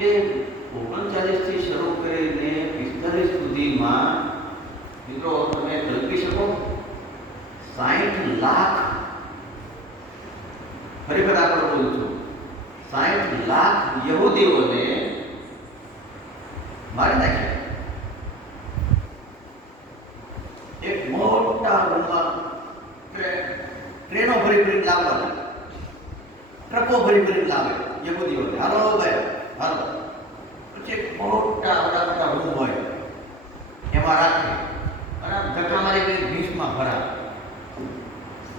એટલે 39 થી શરૂ કરીને 45 સુધીમાં મિત્રો તમે કલ્પી શકો 60 લાખ, ફરી આપણે બોલું છું, 60 લાખ યહૂદીઓને મારી નાખ્યા. એક મોટા રૂમમાં ટ્રેનો ભરી લાવવાના, ટ્રકો ભરી લાવે યહૂદીઓને. હાલો ભાઈ હાલો. પછી એક મોટા રૂમ હોય એમાં રાખે અને ધક્કા મારી કઈ ભીંસમાં ભરાવે,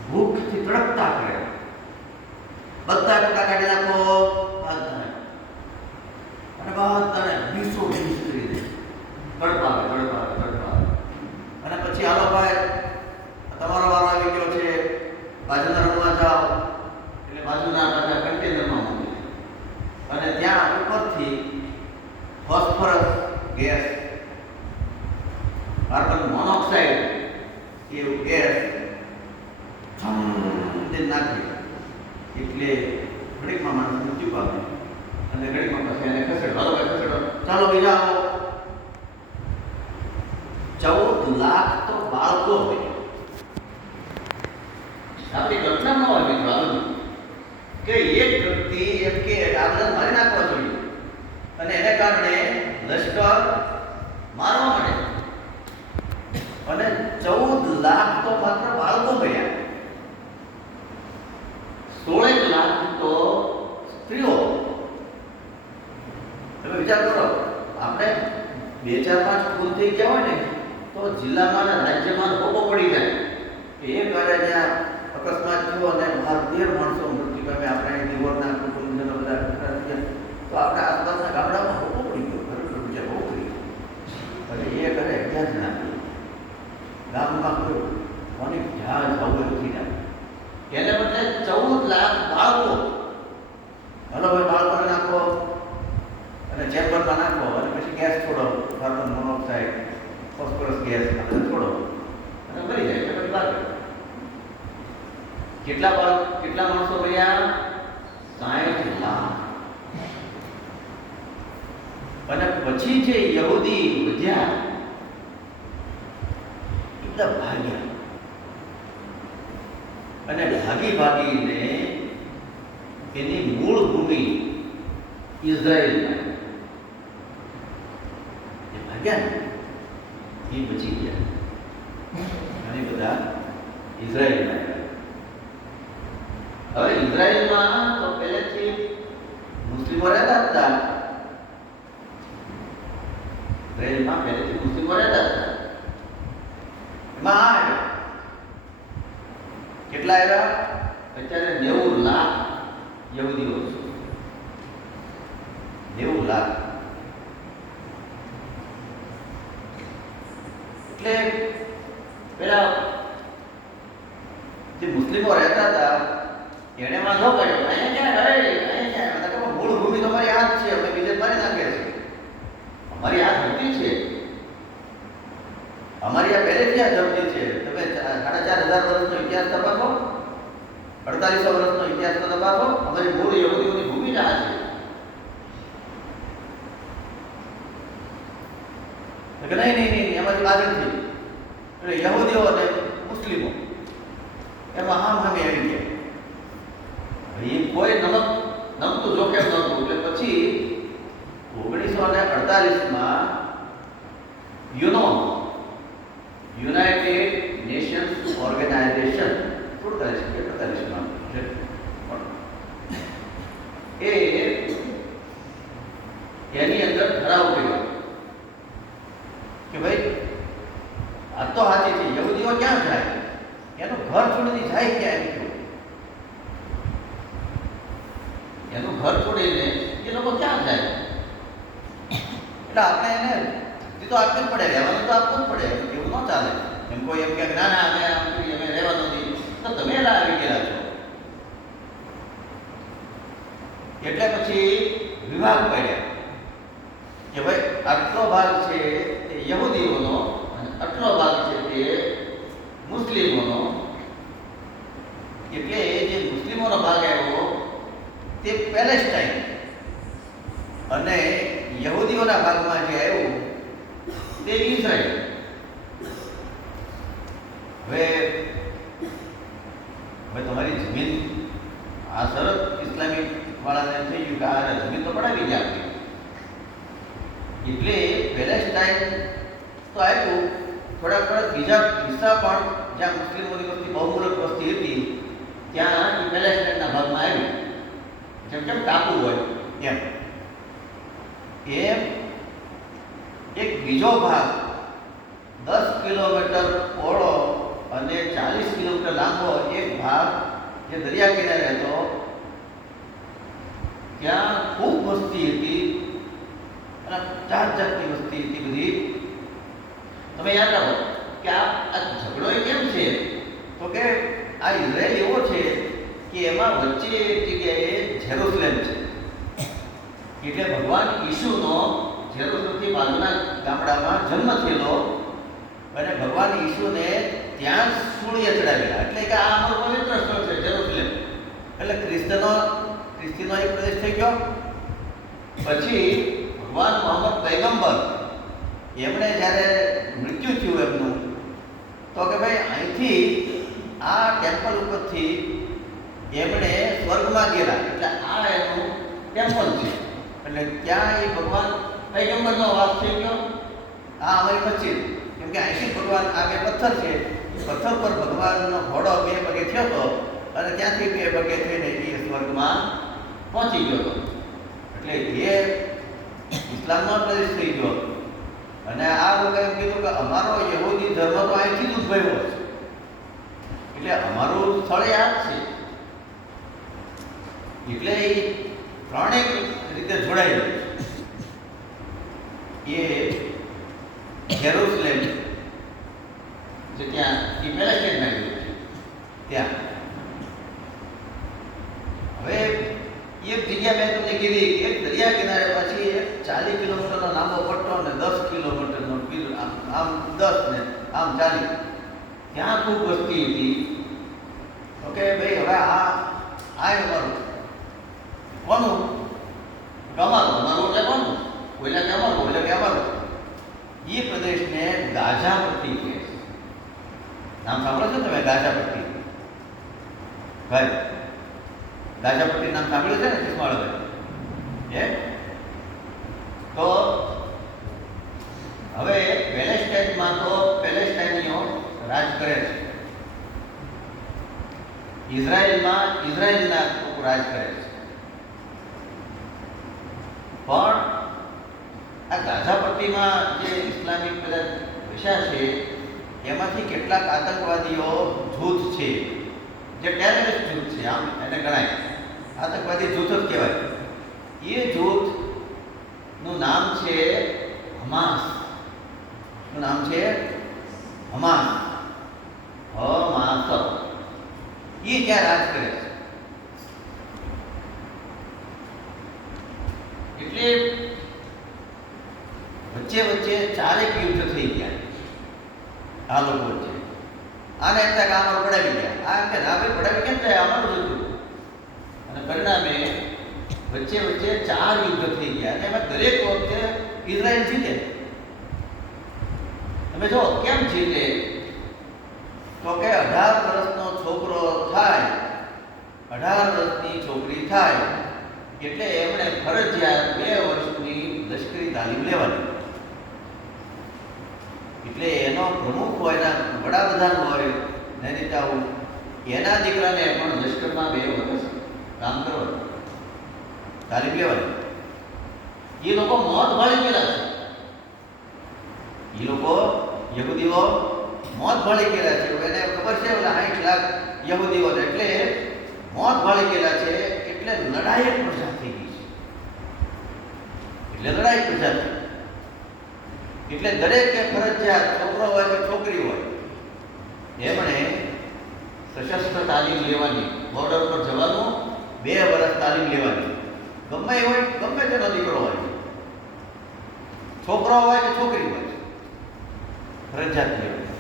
ભૂખથી તડપતા કરે, બધા ટકા કાઢી નાખો બધાને, અને બધાને ભીંસો કરી દે, તડપાવે. અને પછી હાલો ભાઈ તમારો વારો આવી ગયો છે, બાજુના રૂમમાં જાઓ. એટલે બાજુના બધા કન્ટેનરમાં મૂકે અને ત્યાં ઉપરથી ફોસ્ફરસ ગેસ, કાર્બન મોનોક્સાઇડ એવું ગેસ નાખે. એટલે ઘડીકમાં માણસ મૃત્યુ પામે અને ઘડીકમાં પછી એને ખસેડો, હાલો ભાઈ ખસેડો, ચાલો બીજા આવો. 14 લાખ તો બાળકો હોય. આપણી કલ્પના ન હોય મિત્રો આ બધું, કે એક વ્યક્તિ એમ કે આ બધા મારી નાખવા જોઈએ અને એને કારણે લશ્કર મારવા માંડે. અને 14 લાખ તો માત્ર બાળકો ગયા, 16 લાખ તો સ્ત્રીઓ. તમે વિચાર કરો, આપણે 2-4-5 ખૂન થઈ ગયા હોય ને તો જિલ્લામાં અને રાજ્યમાં ભોગો પડી જાય કે એ કરે જ્યાં અકસ્માત થયો અને 13 માણસો મૃત્યુ પામે, આપણે દીવરના કુટુંબજનો બધા તો આપણે આસપાસના ગામડામાં ભોગો પડી ગયો, ખરેખર બીજા બહુ કરી અને એ કરે ક્યાં જ ના ગામમાં કોઈ કોને જ્યાં જવું નથી ના. એને બદલે 14 લાખ બાળકો. હલો ભાઈ બાળકોને નાખો અને ચેમ્બરમાં નાખો અને પછી ગેસ છોડો, કાર્બન મોનોક્સાઇડ, ફોસ્ફરસ ગેસ આપણે છોડો અને મરી જાય. એટલે પછી બાળકો કેટલા માણસો રહ્યા? 60 લાખ. અને પછી જે યહૂદી વધ્યા એટલે ભાગ્યા અને ભાગીને એની મૂળ ભૂમિ ઇઝરાયલમાં એ ભાગ્યા ને એ બચી ગયા. ઘણી બધા ઇઝરાયલમાં. હવે ઇઝરાયલમાં તો પહેલેથી મુસ્લિમો રહેતા હતા. ઇઝરાયલમાં પહેલેથી મુસ્લિમો રહેતા હતા. એમાં કેટલા આવ્યા? અત્યારે 90 લાખ યહૂદીઓ છે. 90 લાખ. એટલે પેલા જે મુસ્લિમો રહેતા હતા એને માં ન કર્યો, અહીંયા ક્યાં મૂળ ભૂમિ તમારી આ જ છે, અમે બીજે મારી નાખીએ છીએ, અમારી આ ધરતી છે, અમારી આ પહેલેથી આ ધરતી છે. તમે 4,500 વર્ષનો ઇતિહાસ તપાસો, 4800 વર્ષનો ઇતિહાસ તપાસો, અમારી મૂળ યહૂદીઓની ભૂમિ જ આ છે. નહીં એમાંથી બાજુથી એટલે યહૂદીઓ અને મુસ્લિમો એમાં સામે આવી ગયા. એ કોઈ નમતું જોખમ નહોતું. એટલે પછી 1948માં યુનાઇટેડ નેશન્સ ઓર્ગેનાઇઝેશન 48માં એની અંદર ઠરાવ કર્યો કે ભાઈ આ તો સાચી છે, યહૂદીઓ ક્યાં જાય, એનું ઘર છોડીને જાય ક્યાં, એનું ઘર છોડીને એ લોકો ક્યાં જાય. એટલે આપણે એને તો આપવી જ પડે, રહેવાનું તો આપવું જ પડે, એવું ન ચાલે. એમ કોઈ એમ કે ના અમે રહેવાનું નથી તો તમે એલા આવી ગયેલા છો. એટલે પછી વિભાગ પાડ્યા કે ભાઈ આટલો ભાગ છે તે યહૂદીઓનો અને આટલો ભાગ છે તે મુસ્લિમોનો. એટલે જે મુસ્લિમોનો ભાગ આવ્યો તે પેલેસ્ટાઇન અને યહૂદીઓના ભાગમાં જે આવ્યું તે ઇઝરાયલ. હવે તમારી જમીન આ શરત ઇસ્લામિક વાળાને થઈ ગયું કે આ જમીન તો પડાવી જ આપી, એટલે પેલેસ્ટાઇન તો આપ્યું, થોડાક બીજા હિસ્સા પણ જ્યાં મુસ્લિમોની વસ્તી બહુમૂલક વસ્તી હતી ત્યાં પેલેસ્ટાઇનના ભાગમાં આવ્યું. જેમ ટાપુ હોય એમ એક બીજો ભાગ 10 કિલોમીટર પહોળો અને 40 કિલોમીટર લાંબો એક ભાગ જે દરિયા કિનારે હતો, ત્યાં ખૂબ વસ્તી હતી અને જાત જાતની વસ્તી હતી બધી. તમે યાદ રાખો કે આ ઝઘડો કેમ છે, તો કે આ ઇઝરાયલ એવો છે કે એમાં વચ્ચે એક જગ્યાએ જેરુસલેમ છે, એટલે ભગવાન ઈસુનો જેરુસલેમથી બાજુના ગામડામાં જન્મ થયેલો અને ભગવાન ઈસુને ત્યાં સૂળીએ ચડાવેલા, એટલે કે આ અમારું પવિત્ર સ્થળ છે જેરુસલેમ. એટલે ખ્રિસ્તીનો એક પ્રદેશ થઈ ગયો. પછી ભગવાન મોહમ્મદ પૈગંબર એમણે જ્યારે મૃત્યુ થયું એમનું, તો કે ભાઈ અહીંથી આ ટેમ્પલ ઉપરથી એમણે સ્વર્ગમાં ગયેલા, એટલે આ એનું ટેમ્પલ છે. એટલે ત્યાં એ ભગવાન પૈગંબરનો વાસ થઈ ગયો. આ અમારી મસ્જિદ, કેમ કે અહીંથી ભગવાન આ બે પથ્થર છે, પથ્થર પર ભગવાનનો ઘોડો 2 પગે થયો હતો અને ત્યાંથી 2 પગે થઈને એ સ્વર્ગમાં પહોંચી ગયો હતો. એટલે એ ઇસ્લામનો પ્રદેશ થઈ ગયો. અને આ લોકો એમ કીધું કે અમારો યહૂદી ધર્મ તો અહીંથી જ ઉદ્ભવ્યો છે, એટલે અમારું સ્થળ આ જ છે. એટલે એ ત્રણેક રીતે જોડાયેલું છે. એ જેરુસલેમ જે ત્યાં એ પેલેસ્ટાઇનમાં આવ્યું છે ત્યાં. હવે એક જગ્યા મેં તમને કીધી, એક દરિયા કિનારે પછી એક 40 કિલોમીટરનો લાંબો પટ્ટો ને 10 કિલોમીટરનો આમ 10 ને આમ 40, ત્યાં ખૂબ વસ્તી હતી. ઓકે ભાઈ, હવે આ અમારું કોનું અમારું એટલે કોનું, ઓલા કે અમારું, ઓલા કે અમારું. એ પ્રદેશને ગાઝા પટ્ટી કહે છે. નામ સાંભળો છો તમે? ગાઝા પટ્ટી. ભાઈ ગાઝા પટ્ટી નામ સાંભળ્યું છે ને કિસ્માળભાઈ? તો હવે પેલેસ્ટાઇનમાં તો પેલેસ્ટાઇનીઓ રાજ કરે છે, ઇઝરાયલમાં ઇઝરાયલના લોકો રાજ કરે છે. પણ આ ગાઝા પટ્ટીમાં જે ઇસ્લામિક બધા વિષય છે એમાંથી કેટલાક આતંકવાદીઓ જૂથ છે, જે ટેરરિસ્ટ જૂથ છે, આમ એને ગણાય, આતંકવાદી જૂથ જ કહેવાય. એ જૂથનું નામ છે હમાસ. શું નામ છે? હમાસ. એ ક્યાં રાજ કરે છે? એટલે વચ્ચે ચારેક યુદ્ધ થઈ ગયા આ લોકો વચ્ચે. આને એમ થાય કે અમારું પડાવી ગયા, આ એમ કે ના ભાઈ પડાવી કેમ થાય, અમારું જ હતું. અને પરિણામે વચ્ચે 4 યુદ્ધ થઈ ગયા અને એમાં દરેક વખતે ઇઝરાયલ જીતે. તમે જો કેમ જીતે, તો કે 18 વર્ષનો છોકરો થાય, 18 વર્ષની છોકરી થાય એટલે એમણે ફરજિયાત 2 વર્ષની લશ્કરી તાલીમ લેવાની. એટલે એનો પ્રમુખ હોય, એના વડાપ્રધાન હોય, નેતાઓ, એના દીકરાને પણ લશ્કરમાં 2 વર્ષ કામ કરવાનું, તાલીમ લેવાની. એ લોકો મોત ભાળી ગયેલા છે. એ લોકો યહૂદીઓ મોત ભાળી ગયેલા છે. એને ખબર છે ઓલા 60 લાખ યહૂદીઓ, એટલે મોત ભાળી ગયેલા છે. એટલે લડાઈ પ્રજા થઈ ગઈ છે. એટલે લડાઈ પ્રજા થઈ. એટલે દરેકે ફરજિયાત છોકરો હોય કે છોકરી હોય એમણે સશસ્ત્ર તાલીમ લેવાની, બોર્ડર પર જવાનું, 2 વર્ષ તાલીમ લેવાની. ગમે હોય, ગમે તેનો દીકરો હોય, છોકરો હોય કે છોકરી હોય, ફરજિયાત લેવાની.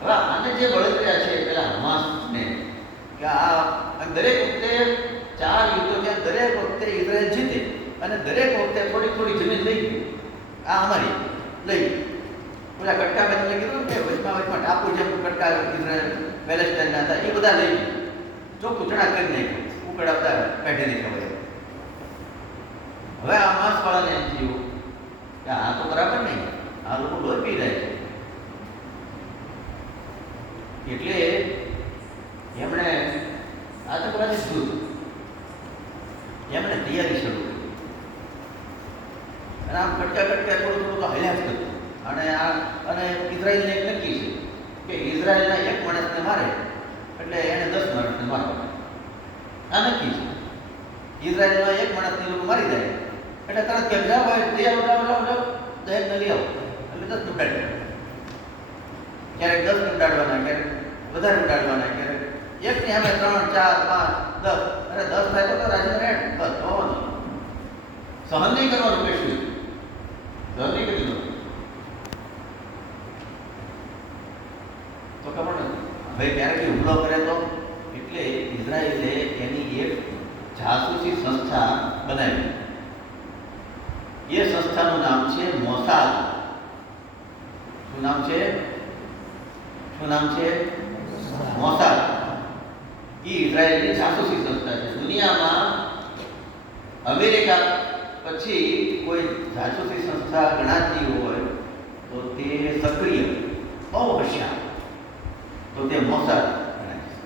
હવે આને જે બળતરા છે પેલા હમાસને, કે આ દરેક વખતે 4 યુદ્ધો ત્યાં દરેક વખતે ઇઝરાયલ જીતે અને દરેક વખતે થોડી થોડી જમીન લઈ ગઈ. આ અમારી લઈ ઓલા કટકા મેં તમને કીધું કે વચમાં ટાપુ જેમ કટકા ઇઝરાયલ પેલેસ્ટાઈનના હતા એ બધા લઈ ચોખ્ખું ચણા કરી નાખ્યું ઉકળા બધા કાઢી નાખ્યા બધા. હવે આ માસવાળાને એમ થયું કે આ તો બરાબર નહીં, આ લોકો લોહી પી રહ્યા છે. એટલે એમણે આતંકવાદી શું એમણે તૈયારી શરૂ કરી અને આમ કટકા કટકા થોડું થોડું તો હલ્યા જ કરતું. અને ઇઝરાયલને એક નક્કી છે કે ઇઝરાયલના એક માણસને મારે એટલે એને 10 માણસને મારવા. આ નક્કી છે. ઇઝરાયલમાં એક માણસને લોકો મારી જાય એટલે તરત કેમ જાઓ ભાઈ જાઓ દહેજને લઈ આવો એટલે 10 ઉડાડી. ક્યારેક 10 ઉડાડવાના, ક્યારેક વધારે ઉડાડવાના, ક્યારેક એકની સામે 3, 4, 5, 10 અરે 10 થાય તો રાજ્ય રેડ બસ હોવાનું. સહન નહીં કરવાનું કશું, સહન નહીં કરી દો તો ખબર નથી. હવે ક્યારેક હુમલો કરે તો એટલે ઇઝરાયલે એની એક જાસૂસી સંસ્થા બનાવી. એ સંસ્થાનું નામ છે મોસાદ. શું નામ છે? મોસાદ. એ ઇઝરાયલની જાસૂસી સંસ્થા છે. દુનિયામાં અમેરિકા પછી કોઈ જાસૂસી સંસ્થા ગણાતી હોય તો તે સક્રિય બહુ હોશિયાર તો તે મોસાદ ગણાય છે.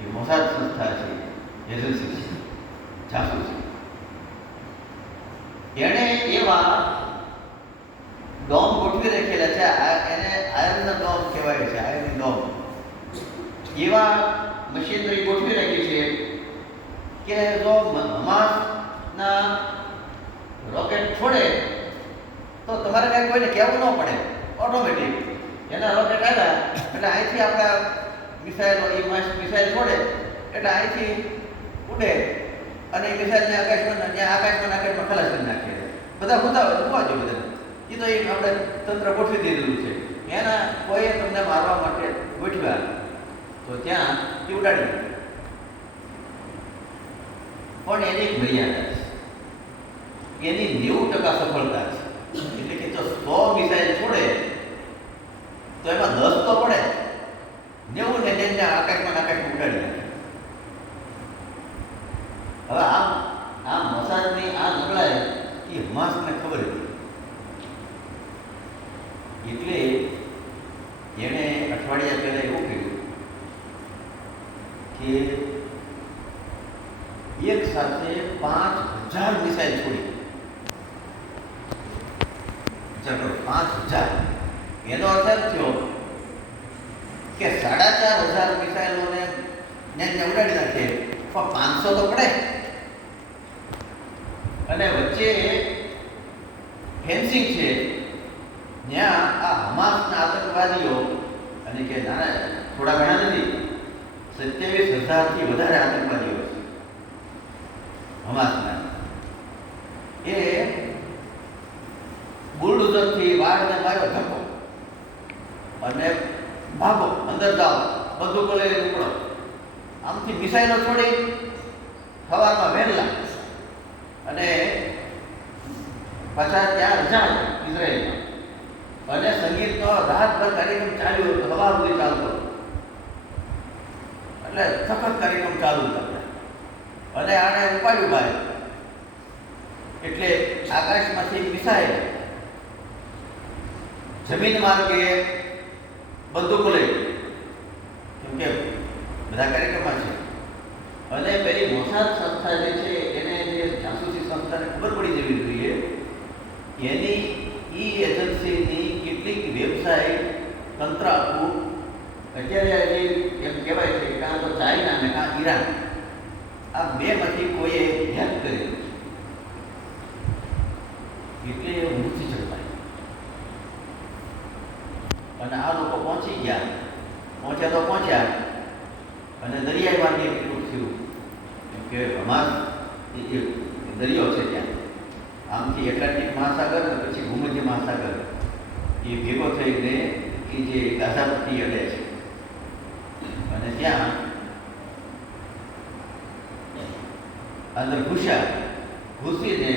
એ મોસાદ સંસ્થા છે, એજન્સી છે, જાસૂસી. એણે એવા ડોમ ગોઠવી રાખેલા છે, એને આયર્નના ડોમ કહેવાય છે, આયર્નની ડોમ. એવા મશીનરી ગોઠવી રાખી છે કે જો હમાસના રોકેટ છોડે તો તમારે કાંઈ કોઈને કહેવું ન પડે, ઓટોમેટિક એના રોકેટ આવ્યા એટલે અહીંથી આપણા મિસાઇલો મિસાઇલ છોડે એટલે અહીંથી ઉડે અને એ મિસાઇલને આકાશમાં ખલાસ કરી નાખે. બધા હોવા જોઈએ બધા. એ તો એક આપણે તંત્ર ગોઠવી દીધેલું છે. એના કોઈએ તમને મારવા માટે ગોઠવ્યા તો ત્યાં એ ઉડાડી. પણ એની એક મર્યાદા છે, એની 90% સફળતા છે. એટલે કે જો 100 મિસાઇલ છોડે તો એમાં 10 તો પડે, 90 ને આકાશમાં ઉડાડી નાખે. હવે આ મોસાદની આ નબળાઈ એ હમાસને ખબર હતી. એટલે એણે અઠવાડિયા પહેલા એવું કહ્યું કે એક સાથે 5000 મિસાઇલ છોડી. 5000 એનો અર્થ એમ થયો કે 4500 મિસાઇલોને ઉડાડી નાખે પણ 500 તો પડે. અને વચ્ચે ફેન્સિંગ છે ત્યાં આ હમાસના આતંકવાદીઓ અને કે નાના થોડા ઘણા નથી, 27,000થી વધારે આતંકવાદીઓ છે હમાસના. એ બુલડોઝરથી વાળને માર્યો ધક્કો અને ભાગો, અંદર જાઓ, બંદૂકો લઈને નીકળો. આમથી મિસાઇલો છોડી સવારમાં વહેલા અને પાછા ત્યાં રજા ઇઝરાયલમાં અને સંગીતનો રાતભર કાર્યક્રમ ચાલ્યો હતો, સવાર સુધી ચાલતો એટલે સખત કાર્યક્રમ ચાલુ હતા. અને આને ઉપાડ્યું બહાર એટલે આકાશમાંથી મિસાઇલ જમીન માર્ગે બંદૂકો લઈ, કેમ કે બધા કાર્યક્રમમાં છે. અને પેલી મોસાદ સંસ્થા જે છે એને જે જાસૂસી સંસ્થાને ખબર પડી જવી જોઈએ એની એજન્સીની કેટલીક વેબસાઇટ તંત્ર આખું અત્યારે એમ કહેવાય છે કાં તો ચાઇના ને કાં ઈરાન, આ બેમાંથી કોઈએ હેક કરેલું છે. એટલે ઊંચી ઝડપાય અને આ લોકો પહોંચ્યા તો પહોંચ્યા અને દરિયાઈ માર્ગે કેટલું થયું કેમ કે હમાસ દરિયો છે ત્યાં, આમથી એટલાન્ટિક મહાસાગર અને પછી ભૂમધ્ય મહાસાગર એ ભેગો થઈને એ જે ગાઝા પટ્ટી અડે છે અને ત્યાં અંદર ઘૂસીને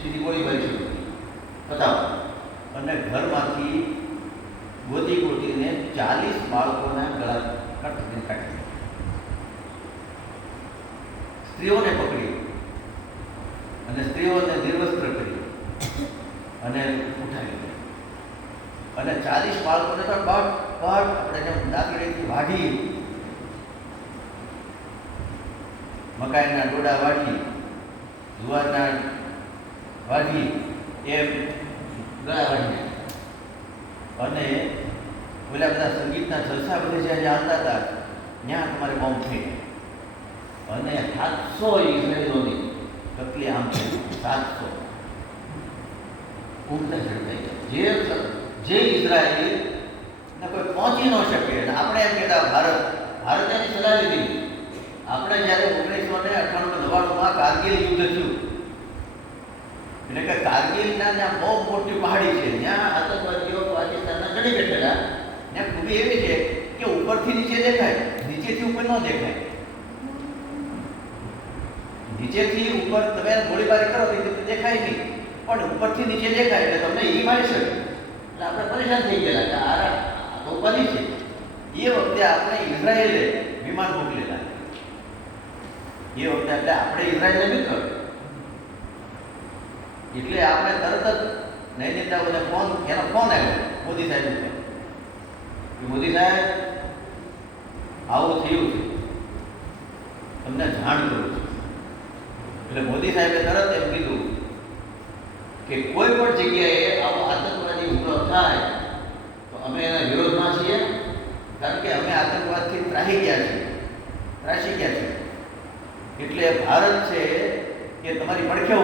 સીધી ગોળીબારી શરૂ કરી બતાવો. અને ઘરમાંથી ગોતીને 40 બાળકોના ગળા કાઢી સ્ત્રીઓને પકડી અને સ્ત્રીઓને નિર્વસ્ત્ર કરી અને ઉઠાવી અને 40 બાળકોને તો આપણે જેમ દાંતડીથી વાઢી, મકાઈના ડોડા વાઢી, જુવારના વાઢી એમ ગળા વાઢી અને પેલા બધા સંગીતના જલસા બધે જ્યાં હાલતા હતા ત્યાં તમારે બોમ્બ થઈ અને 700 ઇઝરાયલોની કતલી આમ થઈ 700 ઊંઘતા ઝડપાઈ ગયા. જે ઇઝરાયલી ને કોઈ પહોંચી ન શકે. અને આપણે એમ કહેતા ભારત એની સલાહ લીધી. આપણે જ્યારે 1998-99માં કારગિલ યુદ્ધ થયું, એટલે કે કારગિલના ત્યાં બહુ મોટી પહાડી છે, ત્યાં આતંકવાદીઓ પાકિસ્તાનના ચડી બેઠેલા. ત્યાં ખૂબી એવી છે કે ઉપરથી નીચે દેખાય, નીચેથી ઉપર ન દેખાય. નીચેથી ઉપર તમે ગોળીબારી કરો તો દેખાય નહીં, પણ ઉપરથી નીચે દેખાય એટલે તમને એ મારી શકે. એટલે આપણે પરેશાન થઈ ગયેલા કે આ તો બની છે. એ વખતે આપણે ઇઝરાયેલે વિમાન મોકલેલા. એ વખતે એટલે આપણે ઇઝરાયેલને મિત્ર એટલે આપણે તરત જ નૈનિતાઓને એનો ફોન આવ્યો મોદી સાહેબને કે મોદી સાહેબ આવું થયું છે, તમને જાણ કરું છું. એટલે મોદી સાહેબે તરત એમ કીધું કે કોઈ પણ જગ્યાએ આવો આતંકવાદી હુમલો થાય તો અમે એના વિરોધમાં છીએ, કારણ કે અમે આતંકવાદથી ત્રાસી ગયા છીએ. એટલે ભારત છે એ તમારી પડખે